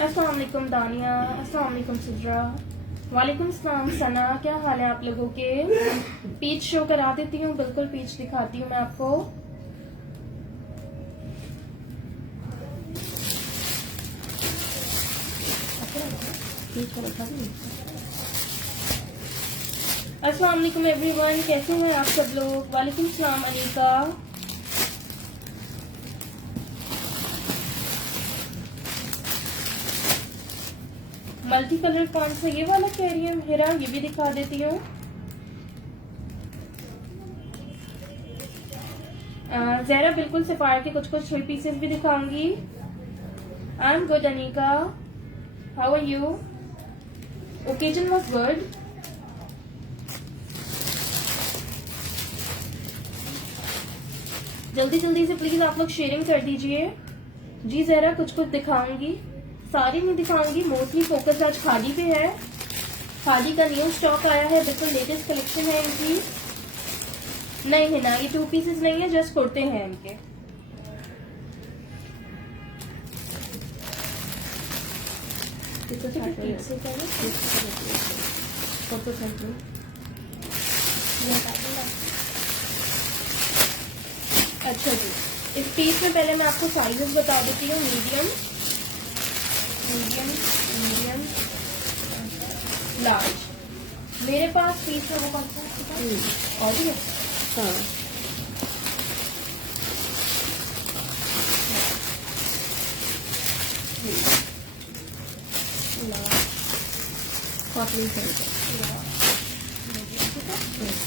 अस्सलाम वालेकुम दानिया, अस्सलाम वालेकुम सिजरा, वालेकुम सलाम सना, क्या हाल है आप लोगों के। पीच शो करा देती हूँ, बिल्कुल पीच दिखाती हूँ मैं आपको। अस्सलाम वालेकुम एवरीवन, कैसे हैं आप सब लोग। वालेकुम सलाम अनीका। मल्टी कलर कौन सा, ये वाला कह रही है हिरा, ये भी दिखा देती हूँ। जहरा बिल्कुल सिफायर के कुछ कुछ 3 पीसेस भी दिखाऊंगी। I am good Anika, how are you. Occasion was good. जल्दी जल्दी से प्लीज आप लोग शेयरिंग कर दीजिए। जी जहरा कुछ कुछ दिखाऊंगी, सारी नहीं दिखाऊंगी, मोस्टली फोकस आज खादी पे है। खादी का न्यू स्टॉक आया है, बिल्कुल लेटेस्ट कलेक्शन है इनकी। नहीं है ना, ये 2 पीसेस नहीं है, जस्ट कुर्ते हैं इनके। अच्छा जी, इस पीस में पहले मैं आपको साइजेस बता देती हूँ। Medium, medium, medium, large. मेरे पास पीस में वो कौन सा और भी है। हाँ,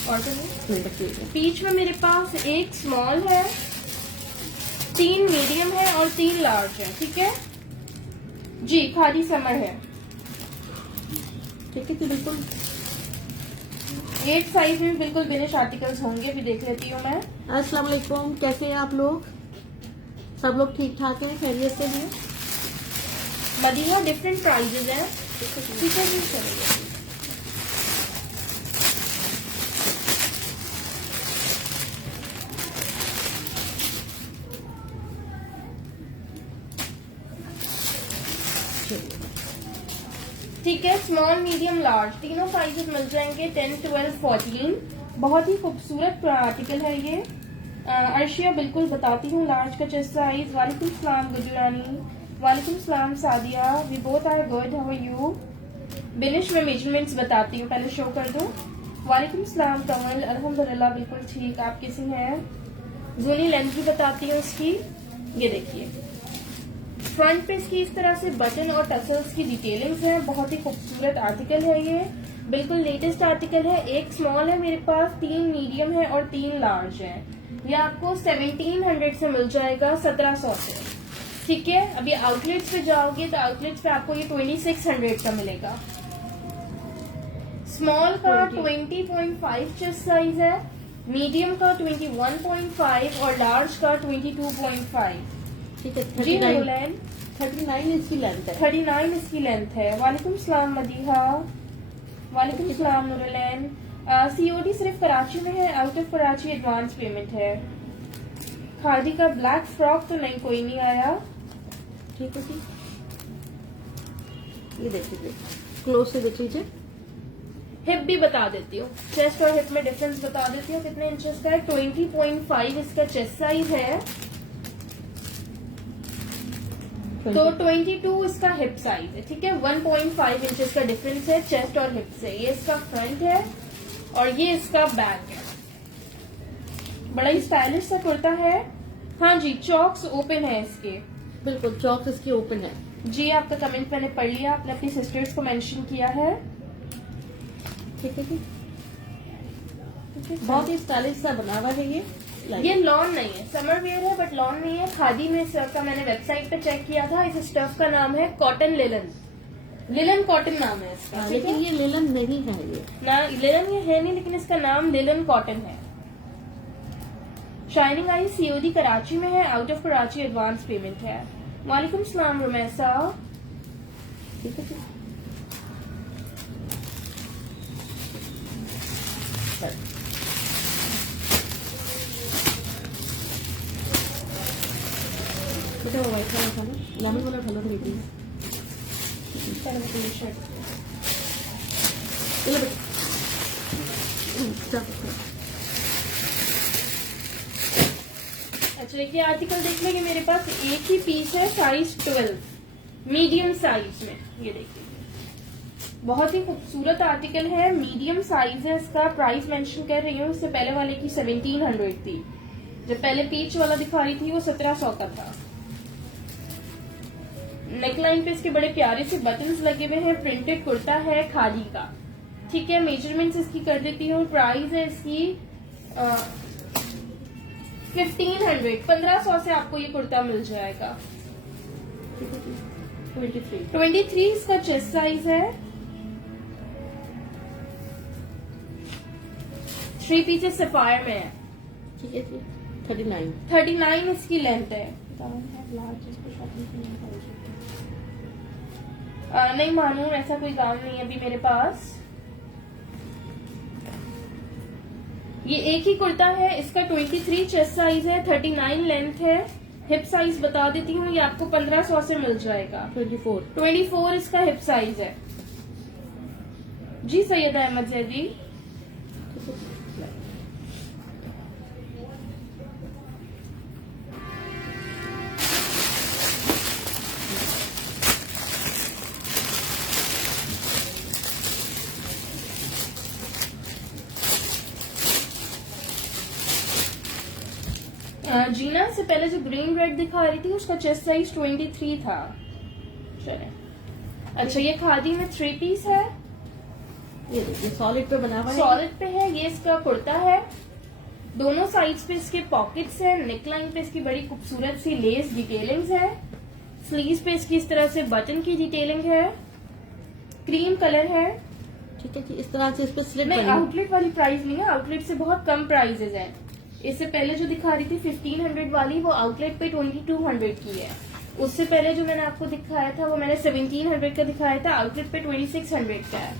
और पीच में मेरे पास एक स्मॉल है, 3 मीडियम है और 3 लार्ज है। ठीक है जी, खादी समर है। ठीक है, तो बिल्कुल 8 साइज में बिल्कुल फिनिश आर्टिकल्स होंगे। भी देख लेती हूँ मैं। अस्सलाम वालेकुम, कैसे हैं आप लोग। सब लोग ठीक ठाक हैं, खैरियत से हैं। मदीहा डिफरेंट प्राइजेज हैं। ठीक है जी, चलिए। ठीक है, स्मॉल मीडियम लार्ज तीनों साइजेस मिल जाएंगे। 10, 12, 14। बहुत ही खूबसूरत आर्टिकल है ये। अर्शिया बिल्कुल बताती हूँ लार्ज का चेस्ट साइज। वालेकुम सलाम गुजरानी, वालेकुम सलाम Sadia, we both are good, how are you. Binish में मेजरमेंट्स बताती हूँ, पहले शो कर दूँ। वालेकुम सलाम कमल, अल्हम्दुलिल्लाह बिल्कुल ठीक, आप कैसी हैं। जूनी लेंथ भी बताती हूँ इसकी। ये देखिए, फ्रंट पे इसकी इस तरह से बटन और टसल्स की डिटेलिंग्स है। बहुत ही खूबसूरत आर्टिकल है ये, बिल्कुल लेटेस्ट आर्टिकल है। एक स्मॉल है मेरे पास, 3 मीडियम है और 3 लार्ज है। ये आपको 1700 से मिल जाएगा, 1700 से। ठीक है, अभी आउटलेट्स पे जाओगे तो आउटलेट्स पे आपको ये 2600 का मिलेगा। स्मॉल का 20.5 चेस्ट साइज है, मीडियम का 21.5 और लार्ज का 22.5। ठीक है, जी 39 इसकी लेंथ है। 39 इसकी लेंथ है। वालेकुम सलाम मदीहा, वालेकुम सलाम नूरलैन। सीओडी सिर्फ कराची में है, out of Karachi advance payment है। खादी का ब्लैक फ्रॉक तो नहीं, कोई नहीं आया। ठीक है जी, ये देख लीजिए, क्लोज से देख लीजिए। हिप भी बता देती हूँ, चेस्ट और हिप में डिफरेंस बता देती हूँ कितने इंचेस का है। 20.5 इसका चेस्ट साइज है, तो 22 इसका हिप साइज है। ठीक है, 1.5 इंचेस का डिफरेंस है चेस्ट और हिप से। ये इसका फ्रंट है और ये इसका बैक है। बड़ा ही स्टाइलिश सा कुर्ता है। हाँ जी, चॉक्स ओपन है इसके, बिल्कुल चौक इसकी ओपन है। जी आपका कमेंट मैंने पढ़ लिया, आपने अपनी सिस्टर्स को मेंशन किया है। ठीक है जी, बहुत ही स्टाइलिश सा बना हुआ है ये। ये लॉन नहीं है, समर वेयर है बट लॉन नहीं है। खादी में इसका मैंने वेबसाइट पे चेक किया था। इस स्टफ का नाम है कॉटन लिलन, लिलन कॉटन नाम है इसका। ठीक लेकिन है? ये लेलन नहीं है ये। ना लिलन ये है नहीं, लेकिन इसका नाम लिलन कॉटन है। शाइनिंग आई सीओडी कराची में है, out of Karachi advance payment है। वालेकुम सलाम रुमैसा। ठीक है, बेटा वो व्हाइट वाला था ना, लेमन वाला भालो खरीदी। चलो बेटा, चलो। अच्छा, ये आर्टिकल देख लेंगे। मेरे पास एक ही पीस है, साइज 12, मीडियम साइज में। ये देखिए, बहुत ही खूबसूरत आर्टिकल है, मीडियम साइज है। इसका प्राइस मेंशन कर रही हूँ, इससे पहले वाले की 1700 थी। जब पहले पीच वाला दिखा रही थी वो 1700 का था। नेकलाइन पे इसके बड़े प्यारे से बटन्स लगे हुए हैं। प्रिंटेड कुर्ता है खादी का। ठीक है, मेजरमेंट्स इसकी कर देती हूँ। प्राइस है इसकी 1500 से आपको ये कुर्ता मिल जाएगा। 23 इसका चेस्ट साइज है। 3 पीसेस सफायर में है। ठीक है जी, 39 इसकी लेंथ है। नहीं मानू, ऐसा कोई गाउन नहीं है अभी मेरे पास। ये एक ही कुर्ता है। इसका 23 चेस्ट साइज है, 39 लेंथ है। हिप साइज बता देती हूँ, ये आपको 1500 से मिल जाएगा। 24 इसका हिप साइज है। जी सैयद अहमद जैदी। जीना से पहले जो ग्रीन रेड दिखा रही थी उसका चेस्ट साइज 23 था। चले, अच्छा ये खादी में 3 पीस है। ये देखिए सॉलिड पे बना हुआ है। सॉलिड पे है। ये इसका कुर्ता है। दोनों साइड्स पे इसके पॉकेट्स है। नेकलाइन पे इसकी बड़ी खूबसूरत सी लेस डिटेलिंग्स है। स्लीव्स पे इसकी इस तरह से बटन की डिटेलिंग है। क्रीम कलर है। ठीक है जी, इस तरह से इस पर स्लिट नहीं, आउटलेट वाली प्राइस नहीं है, आउटलेट से बहुत कम प्राइजेज है। इससे पहले जो दिखा रही थी 1500 वाली, वो आउटलेट पे 2200 की है। उससे पहले जो मैंने आपको दिखाया था वो मैंने 1700 का दिखाया था, आउटलेट पे 2600 का है।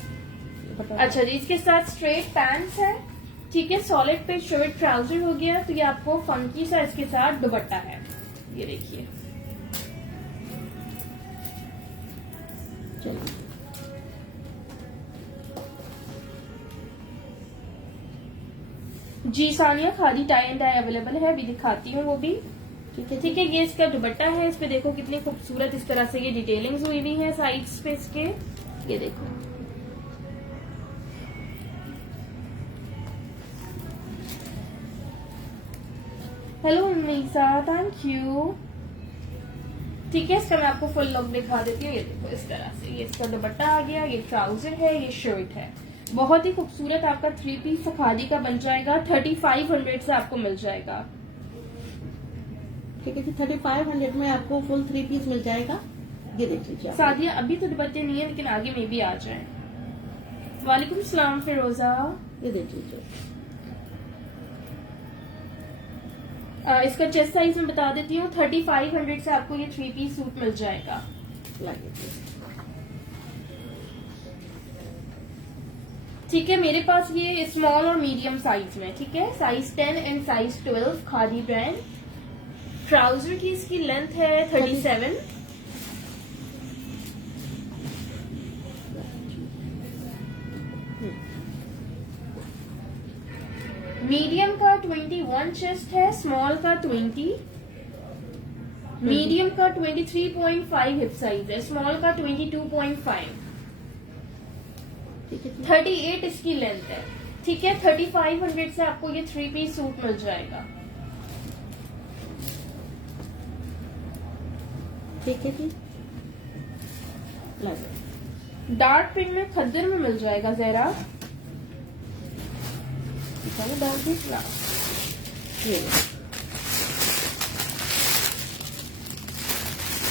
अच्छा जी, इसके साथ स्ट्रेट पैंट्स है। ठीक है, सॉलिड पे शर्ट ट्राउजर हो गया। तो ये आपको फंकी सा इसके साथ दुपट्टा है। ये देखिए, चलिए जी Sania, khadi tie and dye available है, अभी दिखाती हूँ वो भी। ठीक है, ये इसका दुपट्टा है। इस पे देखो कितनी खूबसूरत इस तरह से ये डिटेलिंग्स हुई हुई है साइड्स पे इसके। ये देखो, हेलो मीसा, थैंक यू। ठीक है, इसका मैं आपको फुल लुक दिखा देती हूँ। ये देखो इस तरह से, ये इसका दुपट्टा आ गया, ये ट्राउजर है, ये शर्ट है। बहुत ही खूबसूरत आपका 3 पीस खादी का बन जाएगा। 3500 से आपको मिल जाएगा। ठीक है जी, 3500 में आपको फुल 3 पीस मिल जाएगा। ये देख लीजिए आप। सादिया, अभी तो दुपट्टे नहीं है, लेकिन आगे में भी आ जाए। वालेकुम सलाम फिरोजा। ये देख लीजिए। इसका चेस्ट साइज मैं बता देती हूँ, 3500 से आपको ये 3 पीस सूट मिल जाएगा। ठीक है, मेरे पास ये स्मॉल और मीडियम साइज में। ठीक है, size 10 and size 12 khadi brand. Trouser की इसकी लेंथ है 37। मीडियम का 21 चेस्ट है, स्मॉल का 20, मीडियम का 23.5 हिप साइज है, स्मॉल का 22.5, 38 इसकी लेंथ है। ठीक है, 3500 से आपको ये 3 पीस सूट मिल जाएगा। ठीक है जी, डार्क पिंक में खद्दर में मिल जाएगा जहरा। दिखाओ डाल दी। ये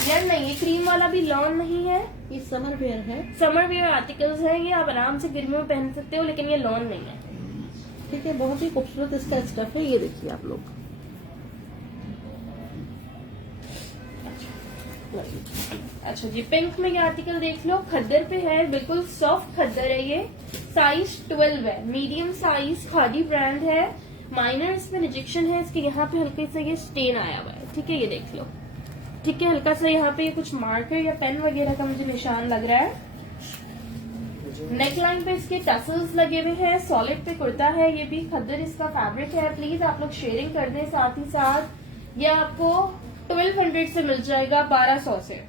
यार नहीं, ये क्रीम वाला भी लॉन नहीं है, ये समर वेयर है। समर वेयर आर्टिकल्स है, ये आप आराम से गर्मियों में पहन सकते हो, लेकिन ये लॉन नहीं है। ठीक है, बहुत ही खूबसूरत इसका स्टफ है। ये देखिए आप लोग, अच्छा जी, पिंक में ये आर्टिकल देख लो, खद्दर पे है, बिल्कुल सॉफ्ट खद्दर है ये, साइज 12 है, मीडियम साइज, खादी ब्रांड है, माइनर इसमें रिजेक्शन है, इसके यहाँ पे हल्के से ये स्टेन आया हुआ है। ठीक है, ये देख लो। ठीक है, हल्का सा यहाँ पे कुछ मार्कर या पेन वगैरह का मुझे निशान लग रहा है। नेक लाइन पे इसके टसल्स लगे हुए हैं, सॉलिड पे कुर्ता है, ये भी खद्दर इसका फैब्रिक है। प्लीज आप लोग शेयरिंग कर दें, साथ ही साथ ये आपको 1200 से मिल जाएगा, 1200 से।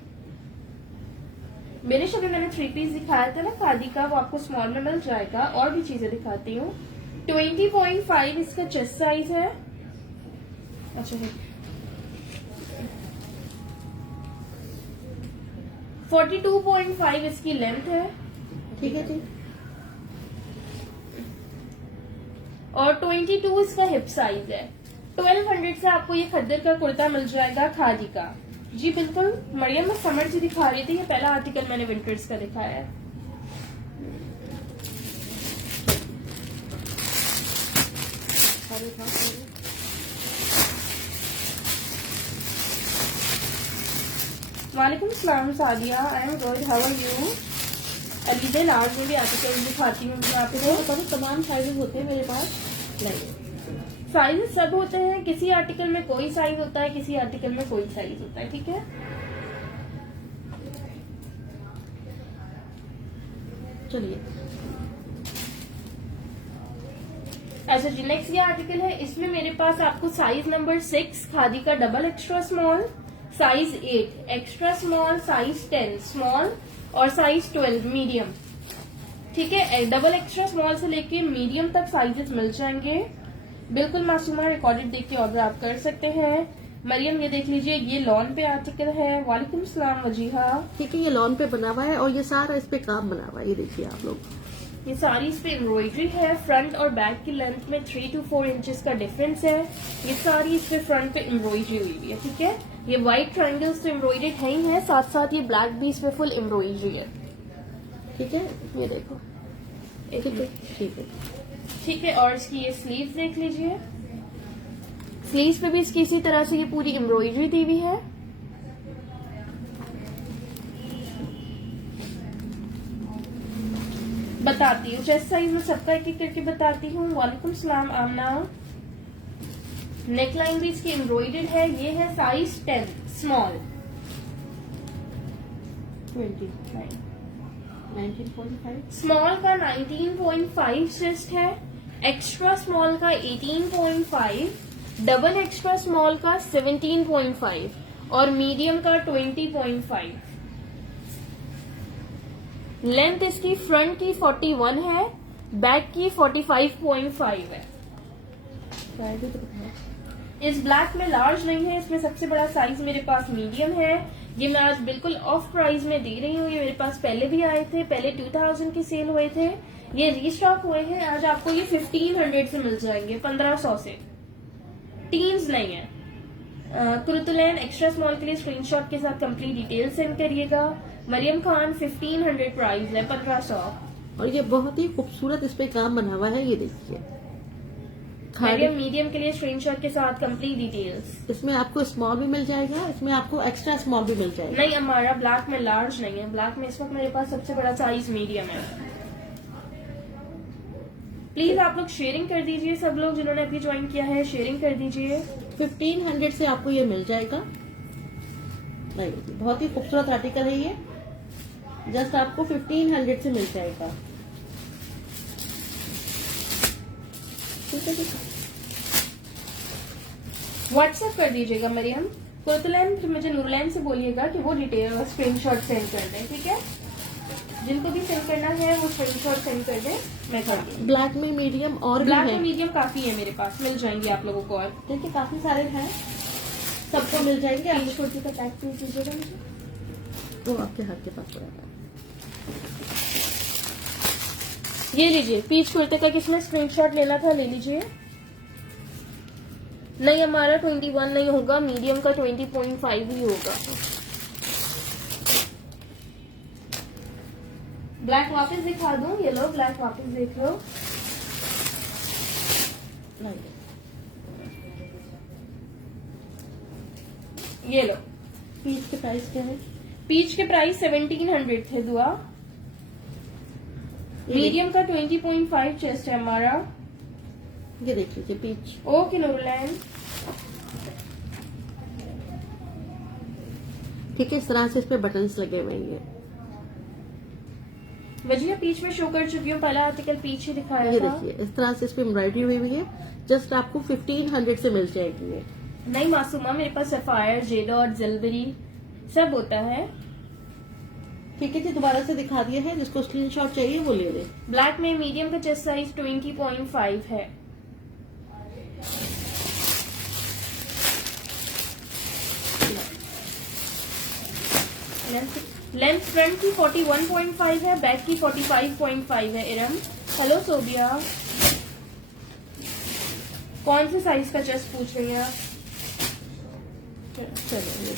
मेरे शो में मैंने 3 पीस दिखाया था ना खादी का, वो आपको स्मॉल में मिल जाएगा। और भी चीजें दिखाती हूँ। 20.5 इसका चेस्ट साइज है। अच्छा, 42.5 इसकी लेंथ है। ठीक है जी। और 22 इसका हिप साइज है। 1200 से आपको ये खद्दर का कुर्ता मिल जाएगा खादी का। जी बिल्कुल, मरियम मैं समर जी दिखा रही थी, ये पहला आर्टिकल मैंने विंटर्स का दिखाया है। वालेकुम सलाम Sadia, I am good, how are you. अलीदे लार्ज में भी आर्टिकल दिखाती हूँ मैं आपको। तमाम साइजेस होते हैं मेरे पास। साइज सब होते हैं, किसी आर्टिकल में कोई साइज होता है, किसी आर्टिकल में कोई साइज होता है। ठीक है, चलिए। अच्छा जी, नेक्स्ट ये आर्टिकल है, इसमें मेरे पास आपको साइज नंबर 6 खादी का double extra small, size 8 extra small, size 10 small और साइज 12 मीडियम। ठीक है, डबल एक्स्ट्रा स्मॉल से लेके मीडियम तक साइजेस मिल जाएंगे। बिल्कुल मासूमा, रिकॉर्डेड देख के ऑर्डर आप कर सकते हैं। मरियम ये देख लीजिए, ये लॉन पे आर्टिकल है। वालेकुम सलाम वजीहा। ठीक है, ये लॉन पे बना हुआ है और ये सारा इस पे काम बना हुआ है। ये देखिए आप लोग, ये सारी इस पे एम्ब्रॉयडरी है। फ्रंट और बैक की लेंथ में 3 to 4 इंचेस का डिफरेंस है। ये सारी इस पे फ्रंट पे एम्ब्रॉयडरी हुई हुई है। ठीक है, ये व्हाइट ट्रायंगल्स तो एम्ब्रॉयडर्ड है ही है, साथ साथ ये ब्लैक भी इस पे फुल एम्ब्रॉयडरी है। ठीक है, ये देखो, ठीक है, ठीक है। ठीक है, और इसकी ये स्लीव्स देख लीजिए, स्लीव्स पे भी इसकी इसी तरह से ये पूरी एम्ब्रॉयडरी दी हुई है। बताती हूँ चेस्ट साइज में सबका एक एक करके बताती हूँ। वालेकुम सलाम आमना। नेकलाइन भी इसकी एम्ब्रॉयडर्ड है, ये है साइज 10 स्मॉल, 19.5 स्मॉल का 19.5 चेस्ट है, एक्स्ट्रा स्मॉल का 18.5, डबल एक्स्ट्रा स्मॉल का 17.5 और मीडियम का 20.5। लेंथ इसकी फ्रंट की 41 है, बैक की 45.5 है। इस ब्लैक में लार्ज नहीं है, इसमें सबसे बड़ा साइज मेरे पास मीडियम है। ये मैं आज बिल्कुल ऑफ प्राइस में दे रही हूँ। ये मेरे पास पहले भी आए थे, पहले 2000 के सेल हुए थे, ये रीस्टॉक हुए हैं। आज आपको ये 1500 से मिल जाएंगे, 1500 से। टीन्स नहीं है। कुर्तुलैन एक्स्ट्रा स्मॉल के लिए स्क्रीनशॉट के साथ कंप्लीट डिटेल सेंड करिएगा। मरियम खान 1500 प्राइस है, 1500। और ये बहुत ही खूबसूरत इस पे काम बना हुआ है। ये देखिए, मरियम मीडियम के लिए स्क्रीनशॉट के साथ कंप्लीट डिटेल्स। इसमें आपको स्मॉल भी मिल जाएगा, इसमें आपको एक्स्ट्रा स्मॉल भी मिल जाएगा। नहीं, हमारा ब्लैक में लार्ज नहीं है, ब्लैक में इस वक्त मेरे पास सबसे बड़ा साइज मीडियम है। प्लीज आप लोग शेयरिंग कर दीजिए, सब लोग जिन्होंने अभी ज्वाइन किया है शेयरिंग कर दीजिए। 1500 से आपको ये मिल जाएगा। नहीं, बहुत ही खूबसूरत आर्टिकल है ये, जस्ट आपको 1500 से मिल जाएगा। व्हाट्सएप कर दीजिएगा मरियम। कुर्तुलैन फिर मुझे नूरलैन से बोलिएगा कि वो डिटेल स्क्रीनशॉट सेंड कर दें। ठीक है, जिनको भी सेंड करना है वो स्क्रीनशॉट सेंड कर दें, मैं कर दूँ। ब्लैक में मीडियम और ब्लैक भी में है। मीडियम काफी है मेरे पास, मिल जाएंगे आप लोगों को। और देखिए काफी सारे हैं, सबको मिल जाएंगे। आप छोटी का पैक भेज दीजिएगा मुझे, वो आपके हाथ के पास रहेगा। ये लीजिए, पीच कुर्ते का किसमें स्क्रीनशॉट लेना था ले लीजिए। नहीं हमारा 21 नहीं होगा, मीडियम का 20.5 ही होगा। ब्लैक वापस दिखा दूं, ये लो ब्लैक वापस देख लो। ये लो, पीच के प्राइस क्या है? पीच के प्राइस 1700 थे दुआ। मीडियम का 20.5 चेस्ट है हमारा। ये देख लीजिए पीच। ओके नूरलैन, ठीक है, इस तरह से इस पे बटन्स लगे हुए हैं। वजिया पीच में शो कर चुकी हूँ, पहला आर्टिकल पीच ही दिखाया ये था। देखिए इस तरह से इस पे एम्ब्रॉयडरी हुई हुई है। जस्ट आपको 1500 से मिल जाएगी ये। नहीं मासूमा, मेरे पास सफायर, जेडॉट, जिलबरी सब होता है। ठीक है जी, दोबारा से दिखा दिया है, जिसको स्क्रीनशॉट चाहिए वो ले ले। ब्लैक में मीडियम का चेस्ट साइज 20.5 है। लेंथ फ्रंट की 41.5 है, बैक की 45.5 है। इरम, हेलो सोबिया, कौन से साइज का चेस्ट पूछ रही हैं आप? चलो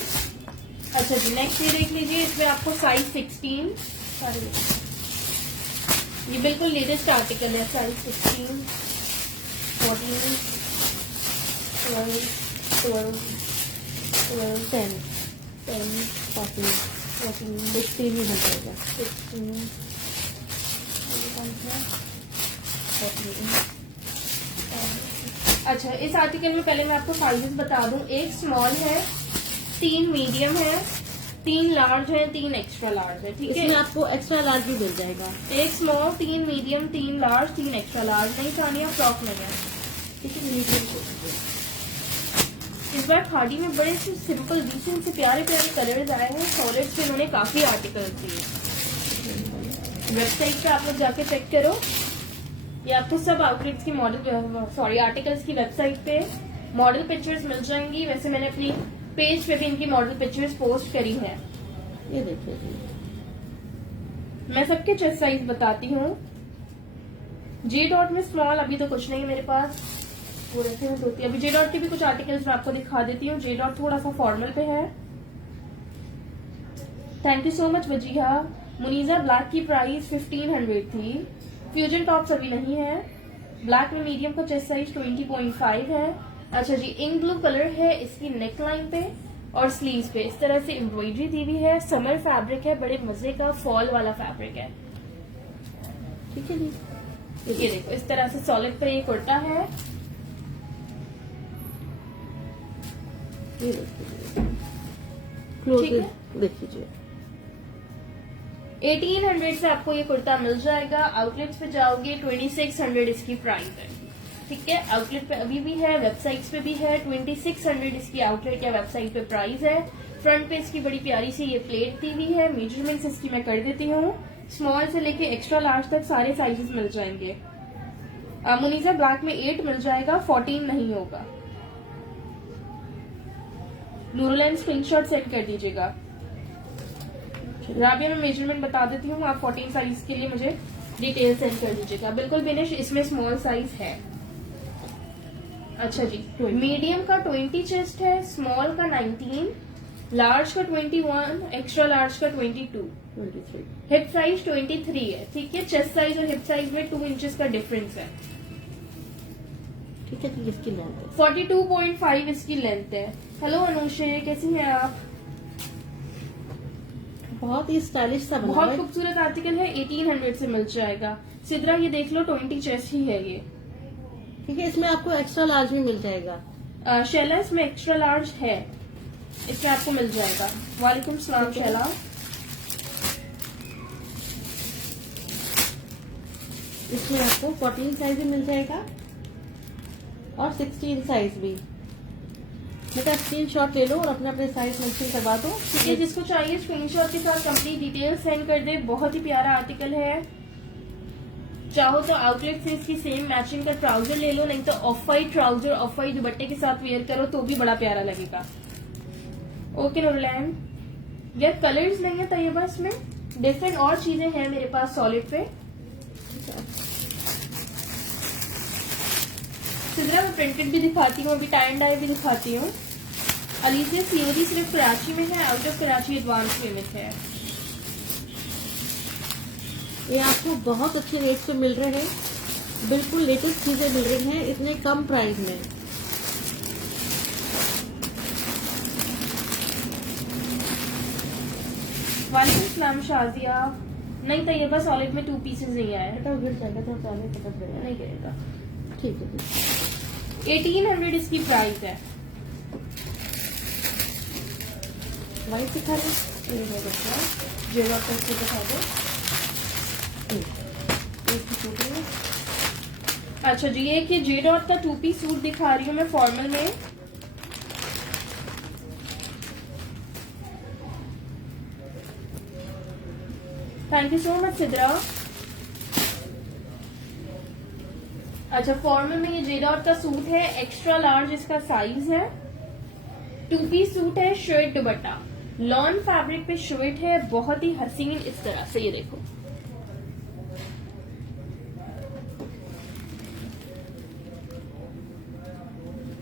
अच्छा जी, नेक्स्ट ये देख लीजिए, इसमें आपको साइज 16, ये बिल्कुल लेटेस्ट आर्टिकल है। साइज 16, 14, 12, 10 10, 14 14, 16 ही हो जाएगा। 16, 14। अच्छा, इस आर्टिकल में पहले मैं आपको साइजेस बता दूं। एक स्मॉल है, 3 मीडियम है, 3 लार्ज है, 3 एक्स्ट्रा लार्ज है। ठीक है, इसमें आपको एक्स्ट्रा लार्ज भी मिल जाएगा। एक small, 3 medium, 3 large, 3 extra large. नहीं सानिया, फ्रॉक में है। ठीक है, मीडियम को इस बार खादी में बड़े से सिंपल डिसेंट से प्यारे प्यारे कलर्स आए हैं। सॉलिड से इन्होंने काफी आर्टिकल्स दिए। वेबसाइट पे आप लोग जाके चेक करो, ये आपको सब आउटलेट्स की मॉडल आर्टिकल्स की वेबसाइट पे मॉडल पिक्चर्स मिल जाएंगी। वैसे मैंने अपनी पेज पे भी इनकी मॉडल पिक्चर्स पोस्ट करी हैं। ये देखिए जी, मैं सबके चेस्ट साइज बताती हूँ। जे डॉट में स्मॉल अभी तो कुछ नहीं है मेरे पास, वो रेफरेंस होती है। अभी जे डॉट के भी कुछ आर्टिकल्स मैं आपको दिखा देती हूँ। जे डॉट थोड़ा सा फॉर्मल पे है। Thank you so much Wajiha. Munizah, black की प्राइस 1500 थी। फ्यूजन टॉप्स अभी नहीं है। ब्लैक में मीडियम का चेस्ट साइज 20.5 है। अच्छा जी, इंक ब्लू कलर है इसकी नेक लाइन पे और स्लीव्स पे इस तरह से एम्ब्रॉयडरी दी हुई है। समर फैब्रिक है, बड़े मजे का फॉल वाला फैब्रिक है। ठीक है जी। ये देखो इस तरह से सॉलिड पे ये कुर्ता है। ये देखिए क्लोज ठीक है। देख लीजिए। 1800 से आपको ये कुर्ता मिल जाएगा। आउटलेट्स पे जाओगे 2600 इसकी प्राइस है। ठीक है, आउटलेट पे अभी भी है, वेबसाइट्स पे भी है। 2600 इसकी आउटलेट या वेबसाइट पे प्राइस है। फ्रंट पे इसकी बड़ी प्यारी सी ये प्लेट दी हुई है। मेजरमेंट्स इसकी मैं कर देती हूँ। स्मॉल से लेके एक्स्ट्रा लार्ज तक सारे साइजेस मिल जाएंगे। मुनीजा, ब्लैक में 8 मिल जाएगा, 14 नहीं होगा। नूरलैन स्क्रीनशॉट सेंड कर दीजिएगा। राबिया, मैं मेजरमेंट बता देती हूँ, आप 14 साइज के लिए मुझे डिटेल सेंड कर दीजिएगा। बिल्कुल फिनिश, इसमें स्मॉल साइज है। अच्छा जी, मीडियम का 20 चेस्ट है, स्मॉल का 19, लार्ज का 21, एक्स्ट्रा लार्ज का 22, 23 हिप साइज 23 है। ठीक है, चेस्ट साइज और हिप साइज में 2 इंचेस का डिफरेंस है। ठीक है जी, इसकी लेंथ है 42.5 इसकी लेंथ है। हेलो अनुषे, कैसी हैं आप? बहुत ही स्टाइलिश सा बना बहुत है। खूबसूरत आर्टिकल है, 1800 से मिल जाएगा। सिद्रा, ये देख लो 20 चेस्ट ही है ये। ठीक है, इसमें आपको एक्स्ट्रा लार्ज भी मिल जाएगा। शैला, इसमें एक्स्ट्रा लार्ज है, इसमें आपको मिल जाएगा। वालेकुम सलाम शैला। इसमें आपको 14 साइज भी मिल जाएगा और 16 साइज भी। बेटा स्क्रीनशॉट ले लो और अपने अपने साइज मेंशन करवा दो। ठीक है, जिसको चाहिए स्क्रीनशॉट के साथ कंप्लीट डिटेल सेंड कर दे। बहुत ही प्यारा आर्टिकल है। चाहो तो आउटलेट से इसकी सेम मैचिंग का ट्राउजर ले लो, नहीं तो of white trouser of white दुपट्टे के साथ वेयर करो तो भी बड़ा प्यारा लगेगा। ओके नूरलैन, यार कलर्स नहीं है तैयबा, इसमें डिफरेंट और चीजें हैं मेरे पास सॉलिड पे। सिदरा मैं प्रिंटेड भी दिखाती हूँ, अभी टाई एंड डाई भी दिखाती हूँ। अलीजिया सीओडी सिर्फ कराची में है, out of Karachi advance payment है। ये आपको बहुत अच्छे रेट पे मिल रहे हैं, बिल्कुल लेटेस्ट चीजें मिल रही हैं इतने कम प्राइस में। वालेकुम सलाम शाजिया। नहीं तैयबा सॉलिड में 2 पीसेस नहीं आए। बेटा गिर जाएगा तो सामने पकड़ देगा। नहीं गिरेगा। ठीक है ठीक 1800 इसकी प्राइस है। वाइट दिखा दो। ये है देखो, जेवा का इसको दिखा दो। एक ही सूट है। अच्छा जी, एक ये जे डॉट का 2 पीस सूट दिखा रही हूँ मैं फॉर्मल में। Thank you so much Sidra. अच्छा फॉर्मल में ये जे डॉट का सूट है, एक्स्ट्रा लार्ज इसका साइज है, 2 पीस सूट है, शर्ट दुपट्टा, लॉन फैब्रिक पे शर्ट है, बहुत ही हसीन इस तरह से। ये देखो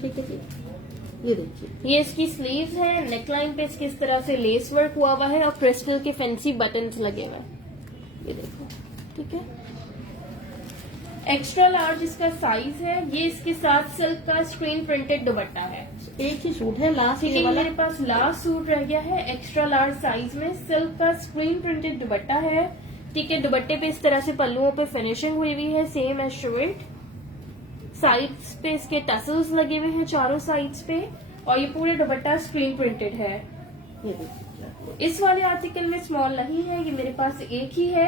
ठीक है ठीक। ये देखिए ये इसकी स्लीव्स है, नेकलाइन पे इसके इस तरह से लेस वर्क हुआ हुआ है और क्रिस्टल के फैंसी बटन्स लगे हुए हैं। ये देखो ठीक है, एक्स्ट्रा लार्ज इसका साइज है। ये इसके साथ सिल्क का स्क्रीन प्रिंटेड दुपट्टा है। एक ही सूट है लास्ट ठीक ये है, वाला। मेरे पास लास्ट सूट रह गया है एक्स्ट्रा लार्ज साइज में, सिल्क का स्क्रीन प्रिंटेड दुपट्टा है। ठीक है, दुपट्टे पे इस तरह से पल्लुओं पे फिनिशिंग हुई हुई है, सेम एज शर्ट। साइड्स पे इसके टसल्स लगे हुए हैं चारों साइड्स पे, और ये पूरे दुपट्टा स्क्रीन प्रिंटेड है। ये देखिए इस वाले आर्टिकल में स्मॉल नहीं है, ये मेरे पास एक ही है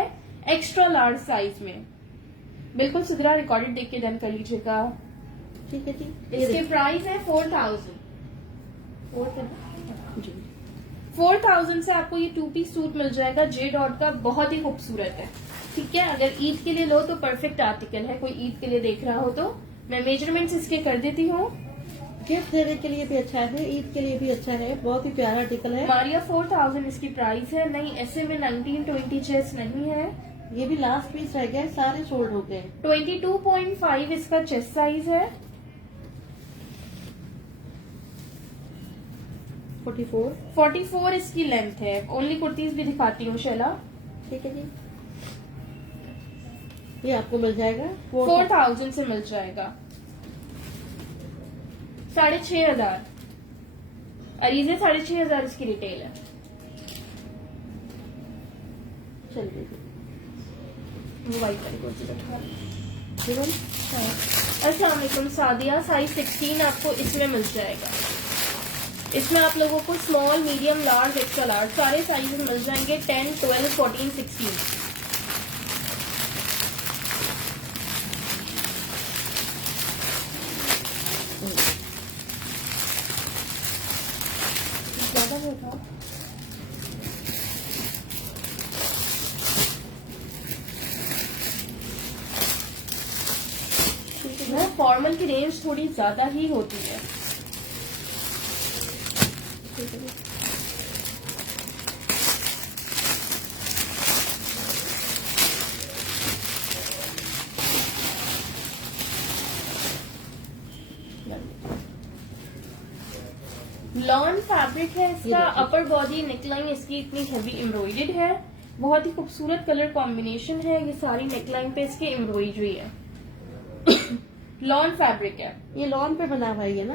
एक्स्ट्रा लार्ज साइज में। बिल्कुल सिद्रा रिकॉर्डेड देख के डन कर लीजिएगा। ठीक है ठीक। इसके प्राइस है 4000 जी 4000 से आपको ये 2 पीस सूट मिल जाएगा जे डॉट का, बहुत ही खूबसूरत है। ठीक है, अगर ईद के लिए लो तो परफेक्ट आर्टिकल है, कोई ईद के लिए देख रहा हो तो। मैं मेजरमेंट्स इसके कर देती हूँ। गिफ्ट देने के लिए भी अच्छा है, ईद के लिए भी अच्छा है, बहुत ही प्यारा आर्टिकल है। मारिया 4000 इसकी प्राइस है। नहीं ऐसे में 1920 चेस्ट नहीं है, ये भी लास्ट पीस रह गया है, सारे सोल्ड हो गए। 22.5 इसका चेस्ट साइज है। 44 इसकी लेंथ है। ओनली कुर्तीज भी दिखाती हूँ शैला। ठीक है जी, ये आपको मिल जाएगा 4000 से मिल जाएगा। 6500 अरीजे 6500 इसकी रिटेल है। चलिए वो वाइट वाली कुर्ती दिखा। जीवन अस्सलाम वालेकुम सादिया, साइज 16 आपको इसमें मिल जाएगा। इसमें आप लोगों को small, medium, large, extra large सारे साइजेस मिल जाएंगे, 10, 12, 14, 16। ज्यादा वो था। फॉर्मल की रेंज थोड़ी ज्यादा ही होती है। लॉन फैब्रिक है इसका, अपर बॉडी नेकलाइन इसकी इतनी हेवी एम्ब्रॉयडेड है, बहुत ही खूबसूरत कलर कॉम्बिनेशन है। ये सारी नेकलाइन पे इसकी एम्ब्रॉयडरी है। लॉन फैब्रिक है, ये लॉन पे बना हुआ है ये ना।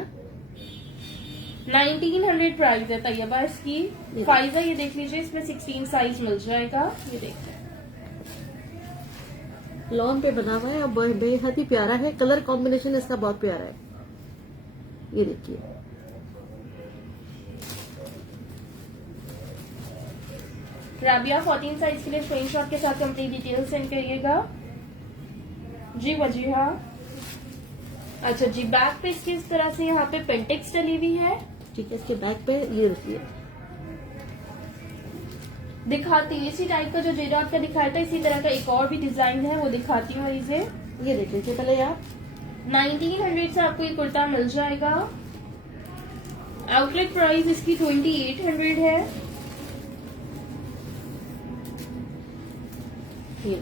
1900 प्राइस है तैयबा इसकी। फाइजा ये देख लीजिए, इसमें 16 साइज मिल जाएगा। ये देखिए लॉन पे बना हुआ है और बेहद ही प्यारा है, कलर कॉम्बिनेशन इसका बहुत प्यारा है। ये देखिए राबिया 14 साइज के लिए स्क्रीनशॉट के साथ अपनी डिटेल सेंड करिएगा। जी वजीहा। अच्छा जी, बैक पे इसकी इस तरह से यहाँ पे पेंटेक्स डली हुई है। ठीक है, इसके बैक पे ये देखिए दिखाती हूँ इसी टाइप का जो जे डॉट का दिखाया था, इसी तरह का एक और भी डिजाइन है, वो दिखाती हूँ। इसे ये देख लीजिए पहले आप। 1900 से आपको ये कुर्ता मिल जाएगा। आउटलेट प्राइस इसकी 2800 है। ये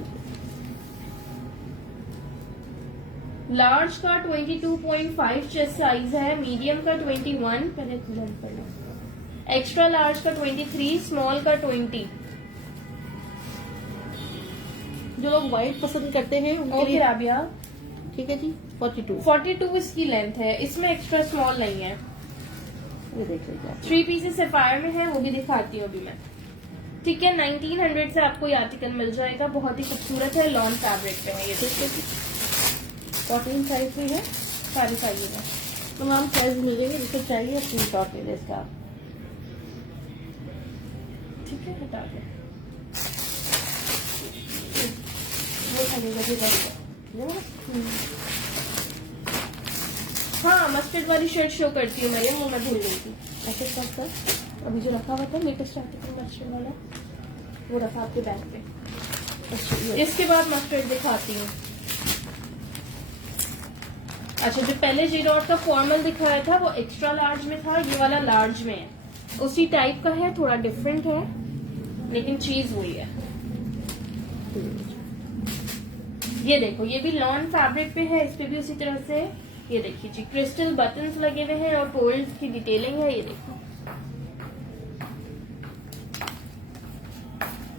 लार्ज का 22.5 चेस्ट साइज है, मीडियम का 21, पहले एक्स्ट्रा लार्ज का 23, स्मॉल का 20। जो लोग व्हाइट पसंद करते हैं उनके ओके लिए राबिया, ठीक है जी। 42 42 इसकी लेंथ है, इसमें एक्स्ट्रा स्मॉल नहीं है। ये देख लीजिए आप। 3 पीसेस सफायर में है, वो भी दिखाती हूँ अभी मैं। ठीक है, 1900 से आपको ये आर्टिकल मिल जाएगा, बहुत ही खूबसूरत है, लॉन फैब्रिक पे है ये। ठीक है जी। 14 साइज भी है, सारी साइज है। तमाम साइज मिलेंगे, जिसको चाहिए स्क्रीनशॉट ले लें इसका। ठीक है, हटा दे वो खरीदा भी कर। हाँ, मस्टर्ड वाली शर्ट शो करती हूँ मरियम, वो मैं भूल गई थी। ऐसे सब सर अभी जो रखा हुआ था लेटेस्ट आर्टिकल मस्टर्ड वाला, वो रखा आपके बैग पे। अच्छा ये इसके बाद मस्टर्ड दिखाती हूँ। अच्छा, जो पहले जी डॉट का फॉर्मल दिखाया था वो एक्स्ट्रा लार्ज में था, ये वाला लार्ज में है। उसी टाइप का है, थोड़ा डिफरेंट है, लेकिन चीज वही है। ये देखो, ये भी लॉन फैब्रिक पे है, इस पे भी उसी तरह से। ये देखिए जी, क्रिस्टल बटन्स लगे हुए हैं और गोल्ड की डिटेलिंग है। ये देखो,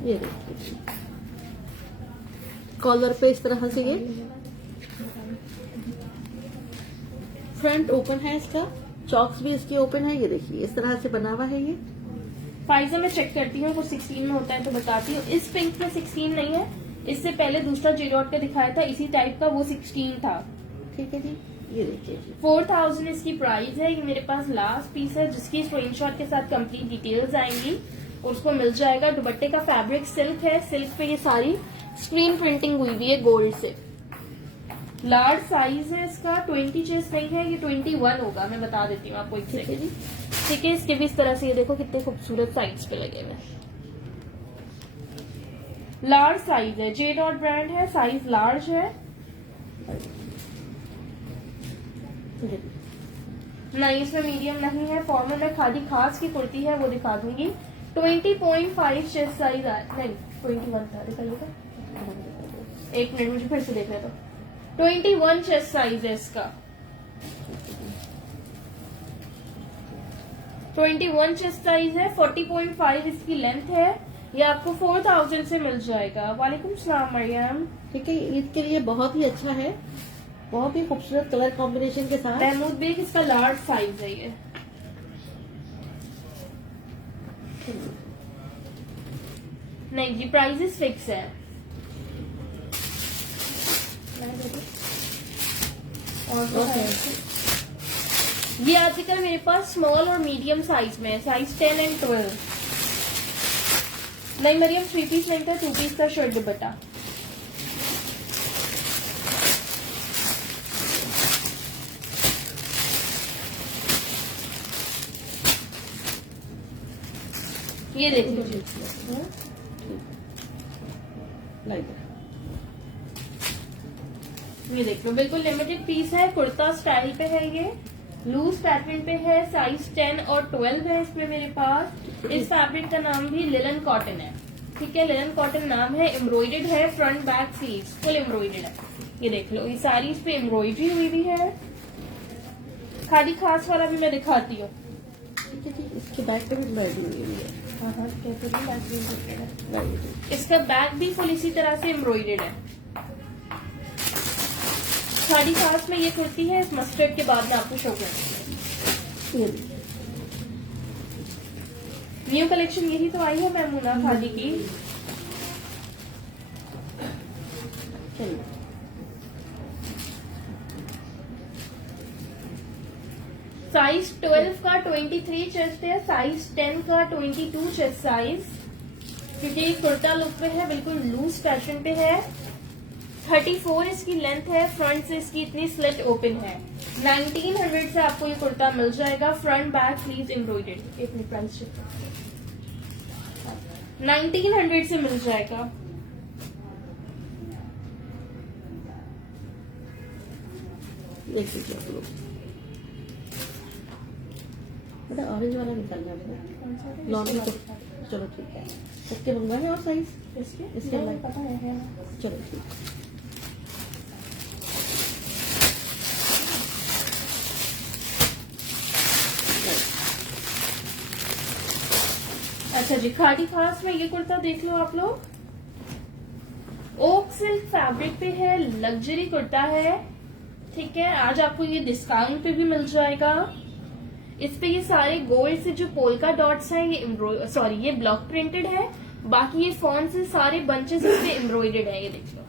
ये देखिए कॉलर पे इस तरह से ये फ्रंट ओपन है, इसका चॉक्स भी इसकी ओपन है। ये देखिए इस तरह से बना हुआ है ये। फाइजा मैं चेक करती हूँ, कुछ 16 में होता है तो बताती हूँ। इस पिंक में 16 नहीं है, इससे पहले दूसरा जी डॉट का दिखाया था इसी टाइप का, वो 16 था। ठीक है जी, ये देखिए जी। 4000 इसकी प्राइस है। ये मेरे पास लास्ट पीस है, जिसकी स्क्रीनशॉट के साथ कंप्लीट डिटेल्स आएंगी, उसको मिल जाएगा। दुपट्टे का फैब्रिक सिल्क है, सिल्क पे ये सारी स्क्रीन प्रिंटिंग हुई हुई है गोल्ड से। लार्ज साइज है इसका, 20 चेस्ट नहीं है, ये 21 होगा, मैं बता देती हूँ आपको एक ठीक है सेकंड। जी। ठीक है, इसके भी इस तरह से ये देखो कितने खूबसूरत साइड्स पे लगे हुए। लार्ज साइज है, जे डॉट ब्रांड है, साइज लार्ज है। नहीं, इसमें मीडियम नहीं है। फॉर्मल में खादी खास की कुर्ती है, वो दिखा दूंगी। 20.5 चेस्ट साइज नहीं, 21 था, दिखाइएगा एक मिनट, मुझे फिर से देखना तो। 21 चेस्ट साइज है इसका, 21 चेस्ट साइज है। 40.5 इसकी लेंथ है। ये आपको 4000 से मिल जाएगा। वालेकुम सलाम मरियम। ठीक है, ईद के लिए बहुत ही अच्छा है, बहुत ही खूबसूरत कलर कॉम्बिनेशन के साथ। महमूद बेग, इसका लार्ज साइज है ये। नहीं जी, प्राइजेस फिक्स है। और ये आर्टिकल मेरे पास स्मॉल और मीडियम साइज में है, साइज 10 एंड 12। नहीं मरियम, 3 पीस नहीं था, 2 पीस का शर्ट दुपट्टा। ये देख लीजिए, ये देख लो, बिल्कुल लिमिटेड पीस है, कुर्ता स्टाइल पे है, ये लूज पैटर्न पे है, साइज 10 और 12 है इसमें मेरे पास। इस फैब्रिक का नाम भी लिलन कॉटन है। ठीक है, लिलन कॉटन नाम है, एम्ब्रॉयडर्ड है, front back sleeves full embroidered है। ये देख लो, ये सारी इस पे एम्ब्रॉयडरी हुई भी है। खादी खास वाला भी मैं दिखाती हूँ। ठीक है जी, इसके बैक पे भी एम्ब्रॉयडरी हुई है। हाँ हाँ, कहते हैं बैक भी embroidered है। राइट। इसका बैक भी फुल इसी तरह से एम्ब्रॉयडर्ड है। खादी खास में ये कुर्ती है, इस मस्टर्ड के बाद में आपको शो करूंगी। ये देखिए। न्यू कलेक्शन यही तो आई है मैमूना खादी की। चलिए, साइज 12 का 23 चेस्ट है, साइज 10 का 22 चेस्ट साइज। क्योंकि ये कुर्ता लुक पे है, बिल्कुल लूज फैशन पे है। 34 इसकी लेंथ है, फ्रंट से इसकी इतनी स्लिट ओपन है। 1900 से आपको ये कुर्ता मिल जाएगा, फ्रंट बैक स्लीव्स एम्ब्रॉयडर्ड। इतनी प्राइस 1900 से मिल जाएगा। देख लीजिए आप लोग। बेटा ऑरेंज वाला निकालना है लॉन्ग तो। चलो ठीक है, इसके मंगवाए और साइज इसके नहीं, पता है। चलो ठीक है। अच्छा जी, खादी खास में ये कुर्ता देख लो आप लोग, ओक सिल्क फैब्रिक पे है, लग्जरी कुर्ता है। ठीक है, आज आपको ये डिस्काउंट पे भी मिल जाएगा। इस पे ये सारे गोल्ड से जो पोल्का डॉट्स हैं, ये ब्लॉक प्रिंटेड है। बाकी ये फॉन से सारे बंचेस इस पे एम्ब्रॉयडेड है, ये देख लो।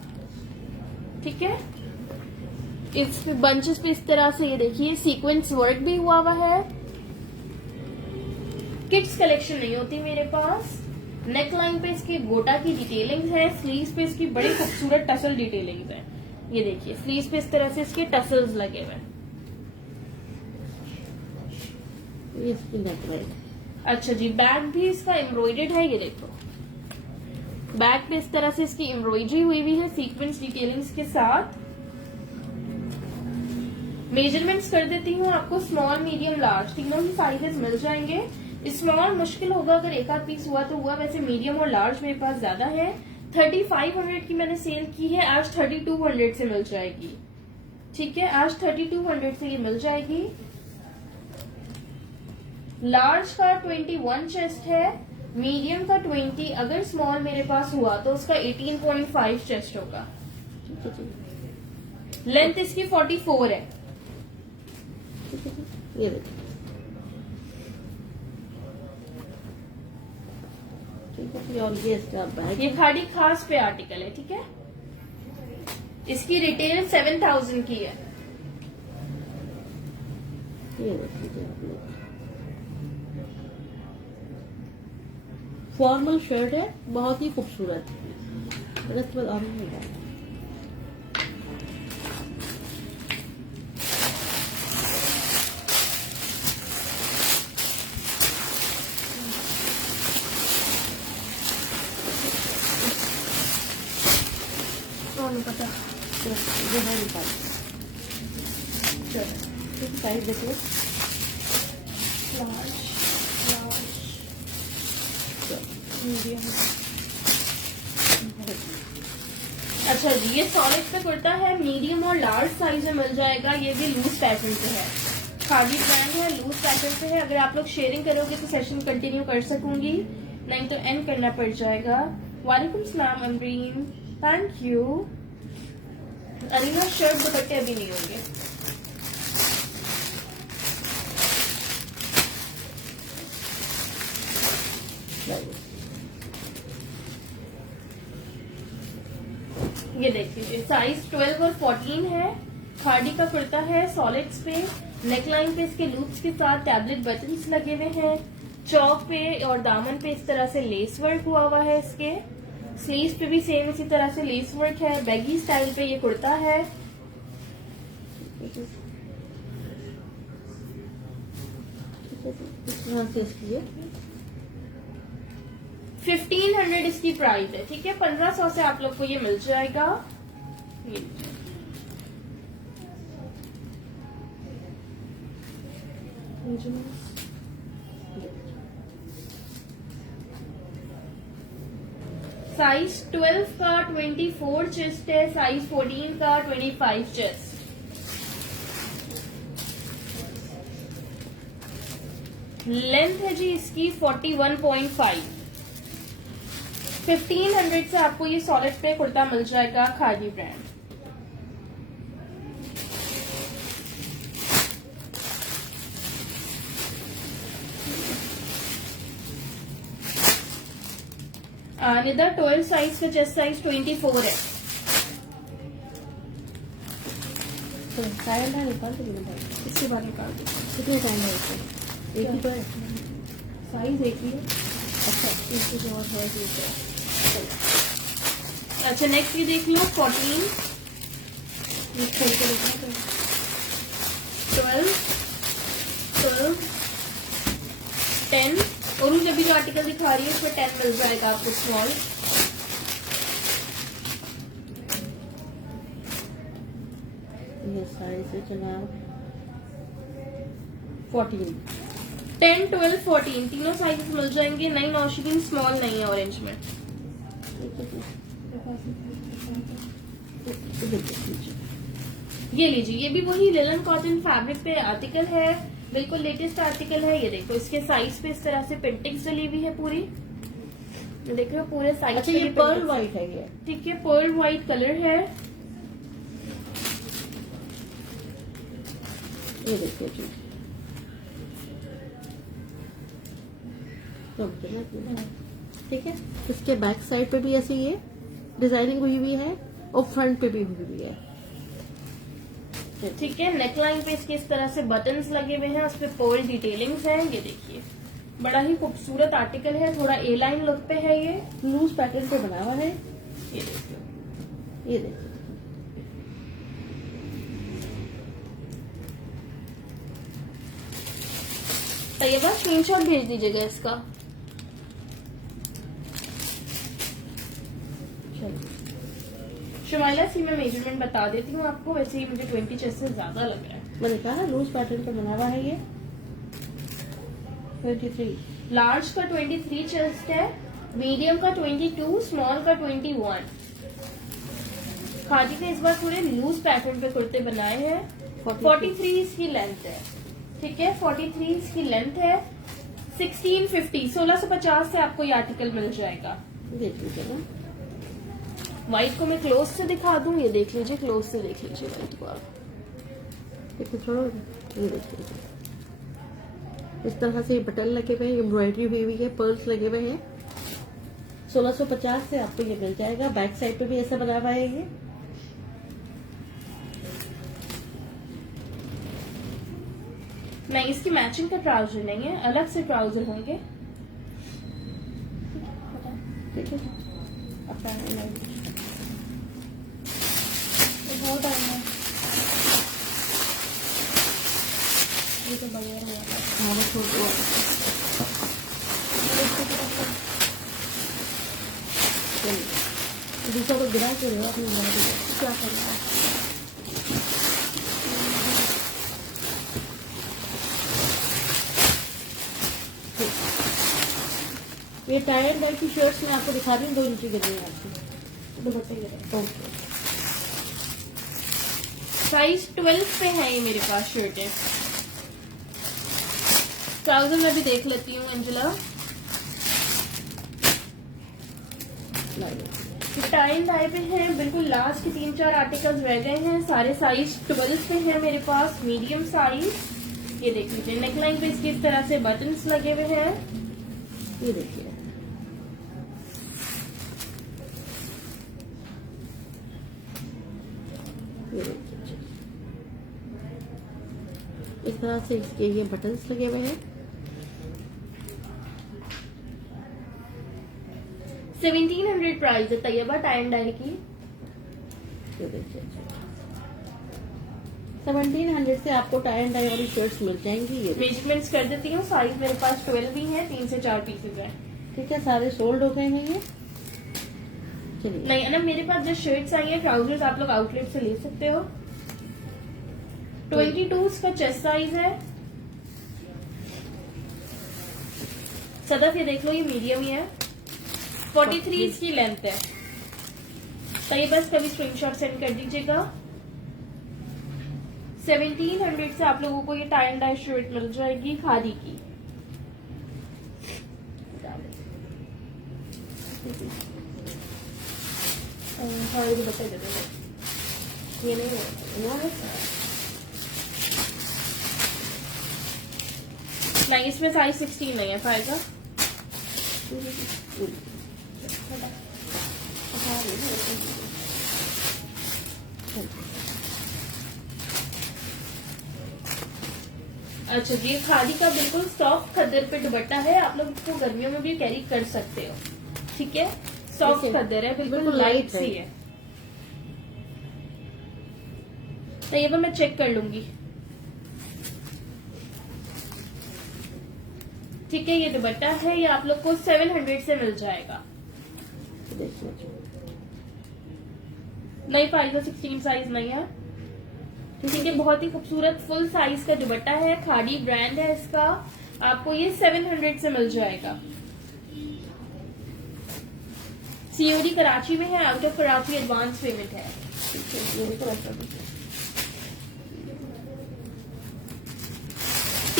ठीक है, इस बंचेस पे इस तरह से ये देखिए सीक्वेंस वर्क भी हुआ है। किड्स कलेक्शन नहीं होती मेरे पास। नेक लाइन पे इसकी गोटा की डिटेलिंग है, स्लीव्स पे इसकी बड़ी खूबसूरत टसल डिटेलिंग है। ये देखिए स्लीव्स पे इस तरह से इसके टसल्स लगे हुए हैं। ये इसकी नेक लाइन। अच्छा जी, बैक भी इसका एम्ब्रॉयडेड है, ये देखो बैक पे इस तरह से इसकी एम्ब्रॉयडरी हुई है सीक्वेंस डिटेलिंग्स के साथ। मेजरमेंट्स कर देती हूँ आपको, स्मॉल मीडियम लार्ज तीनों ही साइजेस मिल जाएंगे। स्मॉल मुश्किल होगा, अगर एक आध पीस हुआ तो हुआ, वैसे मीडियम और लार्ज मेरे पास ज्यादा है। 3500 की मैंने सेल की है, आज 3200 से मिल जाएगी। ठीक है, आज 3200 से ये मिल जाएगी। लार्ज का 21 चेस्ट है, मीडियम का 20, अगर स्मॉल मेरे पास हुआ तो उसका 18.5 चेस्ट होगा। लेंथ इसकी 44 है। ये देखिए, ठीक है। और ये इसका बैग, ये खाड़ी खास पे आर्टिकल है। ठीक है, इसकी रिटेल 7000 की है। ये देखिए आप लोग, फॉर्मल शर्ट है, बहुत ही खूबसूरत। रस बल और नहीं है। पता ये है निकाल। चलो साइज देखो, मीडियम। अच्छा जी, ये सॉलिड पे कुर्ता है, मीडियम और लार्ज साइज में मिल जाएगा। ये भी लूज पैटर्न पे है, खादी ब्रांड है, लूज पैटर्न पे है। अगर आप लोग शेयरिंग करोगे तो सेशन कंटिन्यू कर सकूंगी, नहीं तो एंड करना पड़ जाएगा। वालेकुम सलाम Amreen, thank you. Arina shirt दुपट्टे अभी नहीं होंगे। ये देखिए साइज 12 और 14 है, खादी का कुर्ता है, सॉलिड्स पे, नेकलाइन पे इसके लूप्स के साथ टैबलेट बटन्स लगे हुए हैं। चौक पे और दामन पे इस तरह से लेस वर्क हुआ है। इसके स्लीव्स पे भी सेम इसी तरह से लेस वर्क है। बैगी स्टाइल पे ये कुर्ता है। यहाँ से इसकी है 1500 इसकी प्राइस है। ठीक है, 1500 से आप लोग को ये मिल जाएगा। ये साइज 12 का 24 चेस्ट है, साइज 14 का 25 चेस्ट। लेंथ है जी इसकी 41.5। 1500 से आपको ये सॉलिड पे कुर्ता मिल जाएगा, खादी ब्रांड। निदा 12 साइज का चेस्ट साइज 24 है। टाइम है, निकाल दो मेरा भाई। इसके बाद निकाल दो। कितने टाइम है इसको? एक ही तो है, साइज एक ही है। अच्छा इसको जो और है ठीक है। अच्छा नेक्स्ट ये देख लो 14, ये खोल के देखना तो 12, 10 और उन अभी जो आर्टिकल दिखा रही है उसमें 10 मिल जाएगा आपको स्मॉल। ये साइज है जनाब 14। 10, 12, 14 तीनों साइजेस मिल जाएंगे। 9 नौशीन स्मॉल नहीं है ऑरेंज में। ये लीजिए, ये भी वही लिनन कॉटन फैब्रिक पे आर्टिकल है, बिल्कुल लेटेस्ट आर्टिकल है। ये देखो इसके साइज पे इस तरह से पेंटिंग्स डली हुई है पूरी। देख रहे हो पूरे साइड। अच्छा ये पर्ल व्हाइट है ये। ठीक है, पर्ल व्हाइट कलर है। ये देखिए जी, ठीक है। इसके बैक साइड पे भी ऐसे ये डिजाइनिंग हुई हुई है और फ्रंट पे भी हुई हुई है। ठीक है, नेकलाइन पे इसके इस तरह से बटन्स लगे हुए हैं, उस पे पर्ल डिटेलिंग्स है। ये देखिए बड़ा ही खूबसूरत आर्टिकल है, थोड़ा ए लाइन लुक पे है। ये लूज पैटर्न पे बना हुआ है। ये देखिए, ये देखिए तो ये बस स्क्रीनशॉट भेज दीजिएगा इसका। शुमाइला सी मैं मेजरमेंट बता देती हूँ आपको, वैसे ही मुझे 20 चेस्ट से ज्यादा लग रहा है। मैंने कहा लूज पैटर्न पे बना हुआ है ये। 23 लार्ज का 23 चेस्ट है, मीडियम का 22, स्मॉल का 21। खादी के इस बार थोड़े लूज पैटर्न पे कुर्ते बनाए हैं। 43 इसकी लेंथ है। ठीक है, 43 इसकी लेंथ है। 1650 1650 से आपको ये आर्टिकल मिल जाएगा। देख लीजिए ना, व्हाइट को मैं क्लोज से दिखा दूं, ये देख लीजिए, क्लोज से देख लीजिए व्हाइट को आप। देखिए थोड़ा, ये देखिए इस तरह से बटन लगे हुए हैं, एम्ब्रॉयडरी हुई हुई है, पर्ल्स लगे हुए हैं। 1650 से आपको ये मिल जाएगा। बैक साइड पे भी ऐसा बना हुआ है ये। नहीं, इसकी मैचिंग का ट्राउजर नहीं है, अलग से ट्राउजर होंगे। ठीक है, अपना बहुत टाइम है ये तो बढ़िया हुआ। दूसरा को गिरा के रहो अपने क्या करना है? ये टाई एंड डाई की शर्ट्स मैं आपको दिखा रही हूँ, 2 इंची गिर रही है आपकी। दुपट्टे गिरे। ओके, साइज 12 पे है ये मेरे पास शर्टें। ट्राउजर में भी देख लेती हूँ अंजुला। टाई एंड डाई पे हैं, बिल्कुल लास्ट के 3-4 आर्टिकल्स रह गए हैं। सारे साइज 12 पे हैं मेरे पास, मीडियम साइज। ये देख लीजिए, नेकलाइन पे इसकी इस तरह से बटन्स लगे हुए हैं। ये देखिए इस तरह से इसके ये बटन्स लगे हुए हैं। 1700 प्राइस है तैयबा टाई एंड डाई की। ये देखिए 1700 से आपको टाई एंड डाई वाली शर्ट्स मिल जाएंगी। ये मेजरमेंट्स कर देती हूँ, साइज मेरे पास 12 भी है, 3 से 4 पीसेज है। ठीक है, सारे सोल्ड हो गए हैं ये। चलिए, नहीं ना, मेरे पास जो शर्ट्स आई है, ट्राउजर्स आप लोग आउटलेट से ले सकते हो। 22 का चेस्ट साइज है। सदफ ये देख लो, ये मीडियम ही है। 43 इसकी लेंथ है। तो ये बस कभी स्क्रीनशॉट सेंड कर दीजिएगा। 1700 से आप लोगों को ये टाई एंड डाई शर्ट मिल जाएगी खादी की। थोड़े दुपट्टे दे दो, ये नहीं है। नहीं, इसमें साइज 16 नहीं है, पाएगा। अच्छा, ये खादी का बिल्कुल सॉफ्ट खद्दर पे दुपट्टा है, आप लोग इसको गर्मियों में भी कैरी कर सकते हो। ठीक है, सॉफ्ट खद्दर है, बिल्कुल लाइट सी है। तो ये मैं चेक कर लूंगी। ठीक है, ये दुपट्टा है, ये आप लोग को 700 से मिल जाएगा। नहीं पाएगा, 16 साइज नहीं है। ठीक है, बहुत ही खूबसूरत फुल साइज का दुपट्टा है, खादी ब्रांड है इसका। आपको ये 700 से मिल जाएगा। सीओडी कराची में है, out of Karachi advance payment है।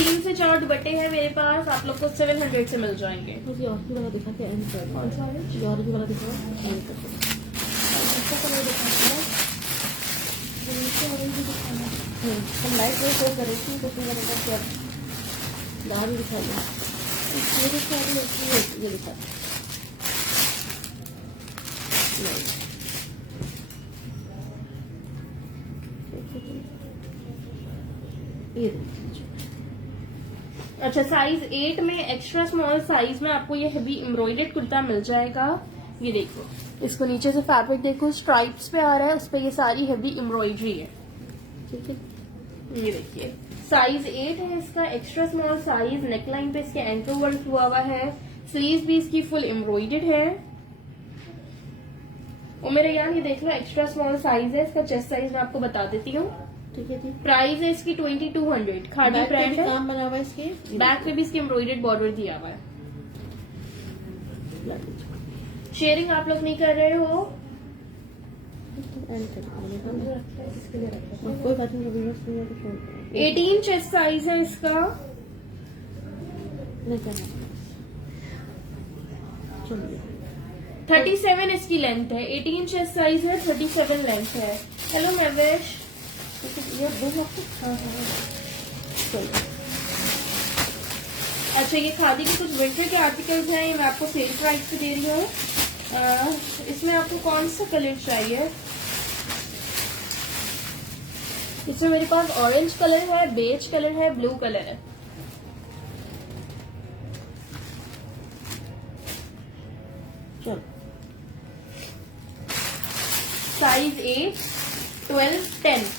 3 से 4 दुपट्टे हैं मेरे पास, आप लोग को 700 से मिल जाएंगे। मुझे ऑरेंज वाला दिखा के एंड कर। कौन सा ऑरेंज? ये ऑरेंज वाला दिखा एंड कर। इसका कलर दिखाती है, ऑरेंज दिखाना। हम लाइट वेट हो कर रही थी, कुछ नहीं करेगा क्या दाल दिखा दो। ये दिखा दो, ये दिखा दो। ये देखिए। अच्छा, साइज 8 में एक्स्ट्रा स्मॉल साइज में आपको ये हेवी एम्ब्रॉयडर्ड कुर्ता मिल जाएगा। ये देखो, इसको नीचे से फैब्रिक देखो, स्ट्राइप्स पे आ रहा है, उस पे ये सारी हेवी एम्ब्रॉयडरी है। ठीक है, ये देखिए, साइज 8 है इसका, एक्स्ट्रा स्मॉल साइज। नेकलाइन पे इसके एंकल वर्क हुआ हुआ है, स्लीव भी इसकी फुल एम्ब्रॉयडर्ड है। और मेरे यहाँ ये देख लो, एक्स्ट्रा स्मॉल साइज है इसका। चेस्ट साइज मैं आपको बता देती हूँ। ठीक है जी। प्राइस है इसकी 2200। खादी बैक पे ब्रांड भी है, काम बना हुआ है इसके। बैक पे भी इसकी एम्ब्रॉयडर्ड बॉर्डर दिया हुआ है। शेयरिंग आप लोग नहीं कर रहे हो? कोई बात नहीं। 18 चेस्ट साइज है इसका। नहीं करना, चलिए। 37 इसकी लेंथ है, 18 चेस्ट साइज है, 37 लेंथ है। हेलो महवेश। ये दो हफ्ते। हाँ हाँ, चलिए। अच्छा, ये खादी के कुछ विंटर के आर्टिकल्स हैं, ये मैं आपको सेल प्राइस पे दे रही हूँ। इसमें आपको कौन सा कलर चाहिए? इसमें मेरे पास ऑरेंज कलर है, बेज कलर है, ब्लू कलर है। चलो, साइज 8, 12, 10।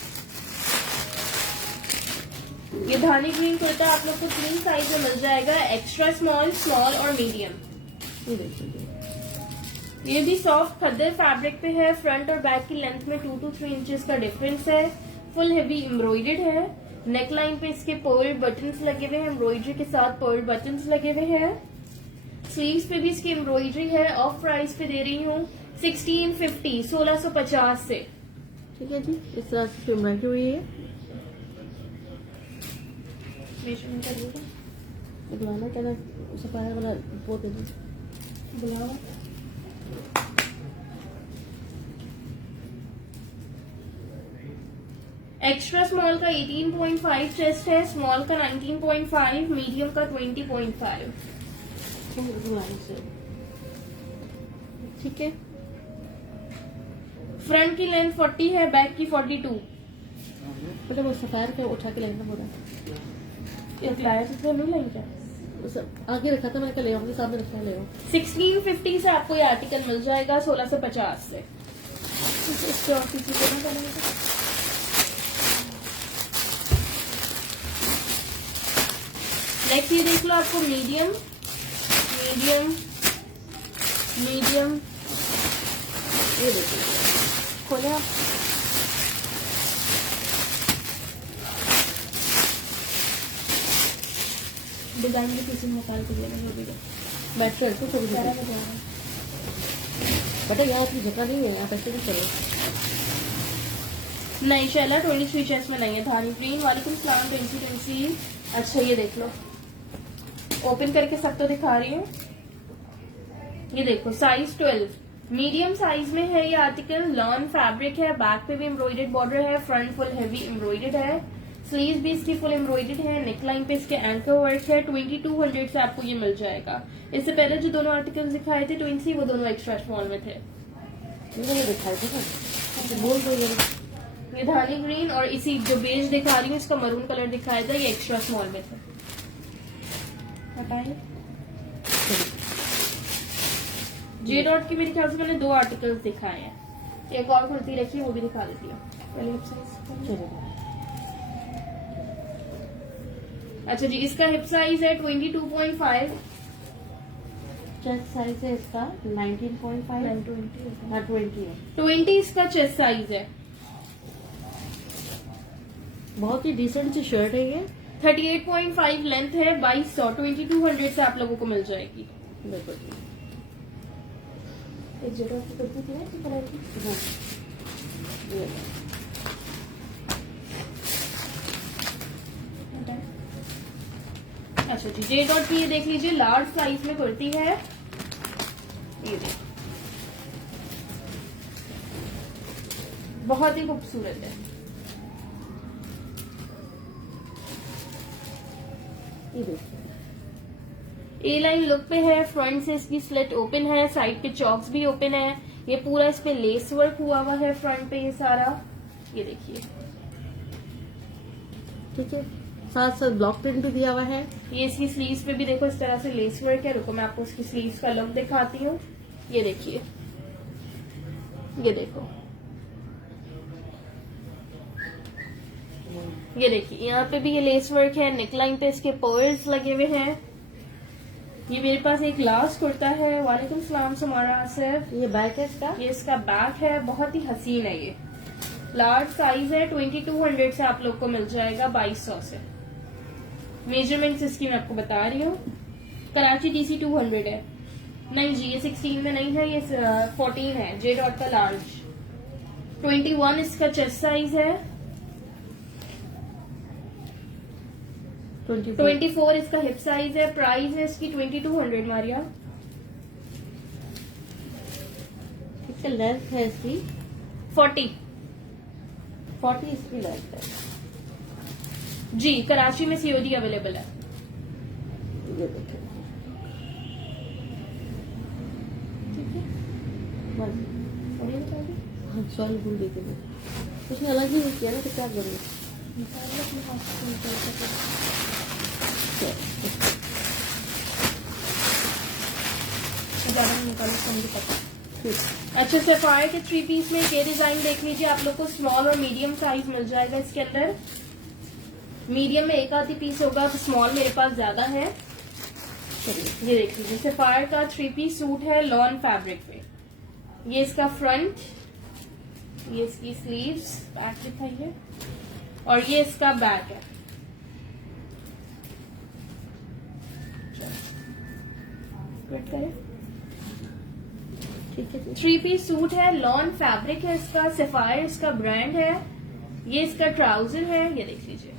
ये धानी ग्रीन कुर्ता आप लोग को 3 साइज में मिल जाएगा, एक्स्ट्रा स्मॉल, स्मॉल और मीडियम। ये देखिए। ये भी सॉफ्ट खद्दर फैब्रिक पे है। फ्रंट और बैक की लेंथ में 2 to 3 इंचेस का डिफरेंस है। फुल हेवी एम्ब्रॉयडर्ड है। नेक लाइन पे इसके पर्ल बटन्स लगे हुए हैं, एम्ब्रॉयडरी के साथ पर्ल बटन्स लगे हुए हैं। स्लीव्स पे भी इसकी एम्ब्रॉयडरी है। ऑफ प्राइस पे दे रही हूँ 1650, 1650 से। ठीक है जी, इस तरह से एम्ब्रॉयडरी हुई है। बुलाना क्या ना, सफाया वाला वो दे दो। बुलाओ। एक्स्ट्रा स्मॉल का 18.5 चेस्ट है, स्मॉल का 19.5, मीडियम का 20.5। बुलाने से ठीक है। फ्रंट की लेंथ 40 है, बैक की 42। मतलब वो सफायर को उठा के लेना बोला, नहीं लेंगे। आगे रखा था मैंने, कल ले आऊंगी, सामने रखा ले 1650 से आपको ये आर्टिकल मिल जाएगा, 1650 से। इसके और किसी को नहीं बनेगा। नेक्स्ट ये देख लो, आपको मीडियम, मीडियम, मीडियम। ये देखिए, खोले आप। डिजाइन भी किसी में निकाल के देना, वो भी दे। बैठ कर तो थोड़ी सारा देर। बजा रहा है। बेटा यहाँ आपकी झपका नहीं है, आप ऐसे भी करो। नहीं शैला, 23 चेस्ट में नहीं है। धानी ग्रीन, वालेकुम सलाम, 20। अच्छा ये देख लो, ओपन करके सब तो दिखा रही हूँ। ये देखो, साइज 12, मीडियम साइज में है ये आर्टिकल। लॉन फैब्रिक है, बैक पे भी एम्ब्रॉयडर्ड बॉर्डर है, फ्रंट फुल हेवी एम्ब्रॉयडर्ड है, स्लीव भी इसकी फुल एम्ब्रॉयडर्ड है, नेकलाइन पे इसके एंकर वर्क है। 2200 से आपको ये मिल जाएगा। इससे पहले जो दोनों आर्टिकल दिखाए थे 20, वो दोनों एक्स्ट्रा स्मॉल में थे। मैंने दिखाई थे ना, बोल दो ये धानी ग्रीन और इसी जो बेज दिखा रही हूँ, इसका मरून कलर दिखाया था, ये एक्स्ट्रा स्मॉल में थे। हटाइए। जे डॉट की मेरे ख्याल से मैंने 2 आर्टिकल्स दिखाए हैं। एक और कुर्ती रखी है, वो भी दिखा देती हूँ पहले हिप साइज। चलो। अच्छा जी, इसका हिप साइज है 22.5। चेस्ट साइज है इसका 19.5, 20 है। 20 इसका चेस्ट साइज है। बहुत ही डिसेंट सी शर्ट है ये। 38.5 लेंथ है, 2200, 2200 से आप लोगों को मिल जाएगी। बिल्कुल। एक जे डॉट की कुर्ती थी ना इसी कलर की। हाँ, ये अच्छा जी, जे डॉट की ये देख लीजिए, लार्ज साइज में कुर्ती है। ये देखिए, बहुत ही खूबसूरत है। ये देखिए, ए लाइन लुक पे है, फ्रंट से इसकी स्लिट ओपन है, साइड के चॉक्स भी ओपन है। ये पूरा इस पे लेस वर्क हुआ हुआ है फ्रंट पे, ये सारा। ये देखिए, ठीक है, साथ साथ ब्लॉक प्रिंट भी दिया हुआ है। ये इसकी स्लीव्स पे भी देखो इस तरह से लेस वर्क है। रुको मैं आपको इसकी स्लीव्स का लुक दिखाती हूँ। ये देखिए, ये देखो, ये देखिए, यहाँ पे भी ये लेस वर्क है। नेकलाइन पे इसके पर्ल्स लगे हुए हैं। ये मेरे पास एक लास्ट कुर्ता है। वालेकुम सलाम सुमारा आसिफ। ये बैक है इसका। ये इसका बैक है, बहुत ही हसीन है। ये लार्ज साइज है, 2200 से आप लोग को मिल जाएगा 2200 से। मेजरमेंट्स इसकी मैं आपको बता रही हूँ। कराची DC 200 है। नहीं जी, ये 16 में नहीं है, ये 14 है। जे डॉट का लार्ज। 21 इसका चेस्ट साइज है। 24 इसका हिप साइज है। प्राइस है इसकी 2200 मारिया। इसका लेंथ है इसकी 40 इसकी लेंथ है। जी। कराची में COD अवेलेबल है। ये देखिए, ठीक है, बस। और ये बता दी। हाँ, सॉरी भूल गई थी मैं। कुछ अलग ही नहीं किया ना, तो क्या करूँ। निकाल अपने हाथ से, निकाल सके। ज्यादा नहीं निकालो, समझ पता। ठीक। अच्छा, सफायर के 3 पीस में ये डिजाइन देख लीजिए। आप लोग को स्मॉल और मीडियम साइज मिल जाएगा इसके अंदर। मीडियम में एक आधी पीस होगा, तो स्मॉल मेरे पास ज्यादा है। चलिए, ये देख लीजिए, सफायर का 3 पीस सूट है लॉन फैब्रिक पे। ये इसका फ्रंट, ये इसकी स्लीव्स, बैक दिखाइए, और ये इसका बैक है। ठीक है, 3 पीस सूट है, लॉन फैब्रिक है इसका, सफायर इसका ब्रांड है। ये इसका ट्राउजर है, ये देख लीजिए।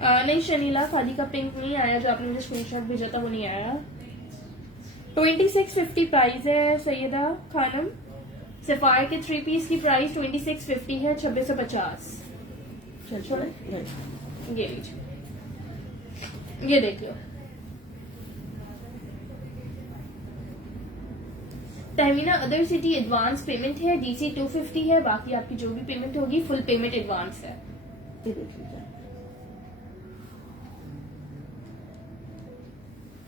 नहीं शनीला, खादी का पिंक नहीं आया, जो आपने मुझे स्क्रीनशॉट भेजा था वो नहीं आया। 2650 प्राइस है सैयदा खानम। सफायर के 3 पीस की प्राइस 2650 है, 2650। चल छोड़े? नहीं। ये लीजिए, ये देख लो। Tahmina other city advance payment है, DC 250 है। बाकी आपकी जो भी पेमेंट होगी फुल पेमेंट एडवांस है। ये देख लीजिए।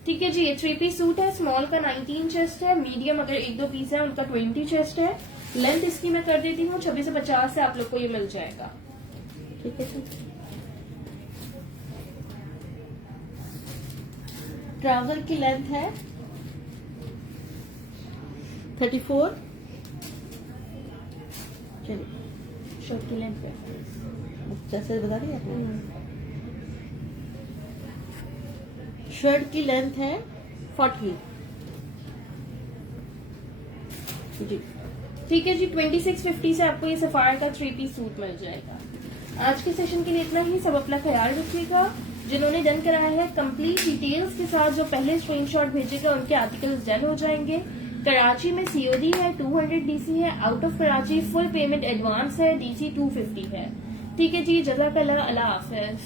ठीक है जी, ये 3 पीस सूट है। स्मॉल का 19 चेस्ट है, मीडियम अगर 1-2 पीस है उनका 20 चेस्ट है। लेंथ इसकी मैं कर देती हूँ 26 से 50 से आप लोग को ये मिल जाएगा। ठीक है सर। ट्राउजर की लेंथ है 34। चलिए, शर्ट की लेंथ पे जैसे बता रही है आपने। शर्ट की लेंथ है 40 जी। ठीक है जी, 2650 से आपको ये सफायर का 3 पीस सूट मिल जाएगा। आज के सेशन के लिए इतना ही। सब अपना ख्याल रखिएगा। जिन्होंने डन कराया है कंप्लीट डिटेल्स के साथ जो पहले स्क्रीनशॉट भेजेगा उनके आर्टिकल्स डन हो जाएंगे। कराची में COD है, 200 DC है। Out of Karachi full payment advance है, DC 250 है। ठीक है जी, जज़ाकल्लाह, अल्लाह हाफिज।